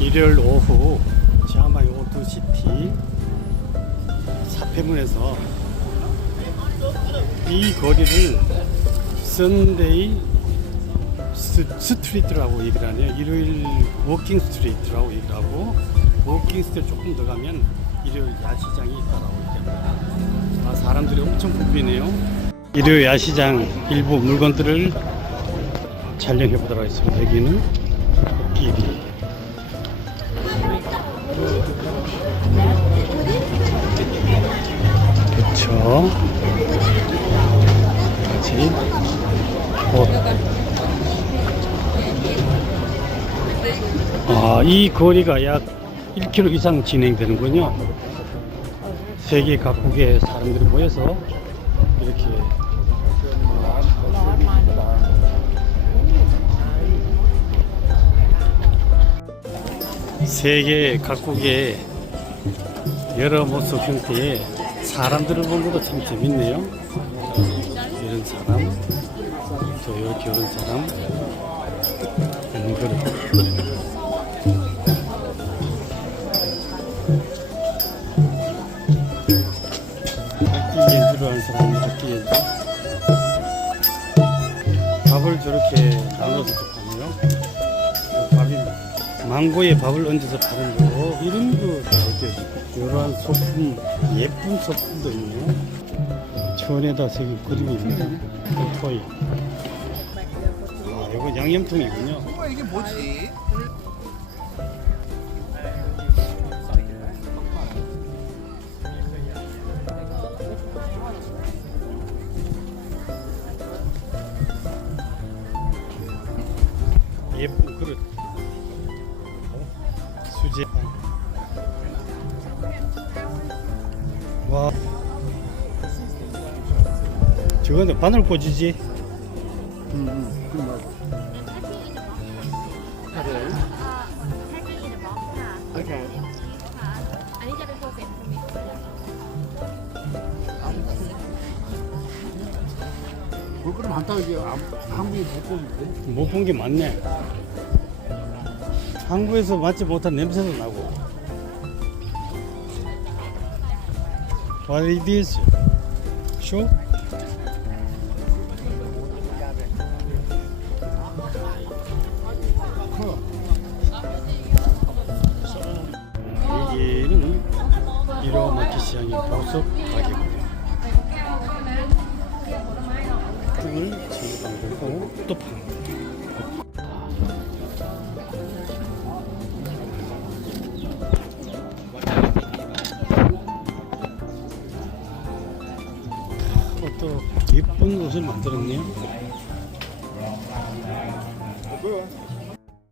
일요일 오후 치앙마이 오토시티 사패문에서 이 거리를 썬데이 스, 스트리트라고 얘기를 하네요. 일요일 워킹 스트리트라고 얘기를 하고 워킹 스트리트 조금 더 가면 일요일 야시장이 있다라고 얘기합니다. 아, 사람들이 엄청 붐비네요. 일요일 야시장 일부 물건들을 촬영해 보도록 하겠습니다. 여기는 그쵸. 같이 옷. 아, 이 거리가 약 1km 이상 진행되는군요. 세계 각국의 사람들이 모여서 이렇게 세계 각국의 여러 모습 형태의 사람들을 본 것도 참 재밌네요. 이런 사람, 또 이렇게 이런 사람, 음, 그래. 악기 연주를 하는 사람이 악기 연주. 밥을 저렇게 나눠서 파네요. 망고에 밥을 얹어서 파는 거 이런 거 이렇게 이러한 소품 예쁜 소품도 있네요. 천에다 새긴 그림이 있네요. 그 토이. 아, 이거 양념통이군요. 어, 이게 뭐지? 예쁜 그릇. 수제. 와. 저거는 바늘 꽂이지. 그 맞아. 한 땅이 한국에 못 보는데? 못 본 게 많네. 한국에서 맡지 못한 냄새도 나고. What is this? Show? 여기는 이로마키 시장의 보석 가게고요. 을 지금 보고 또팝 또 예쁜 옷을 만들었네요. 뭐야?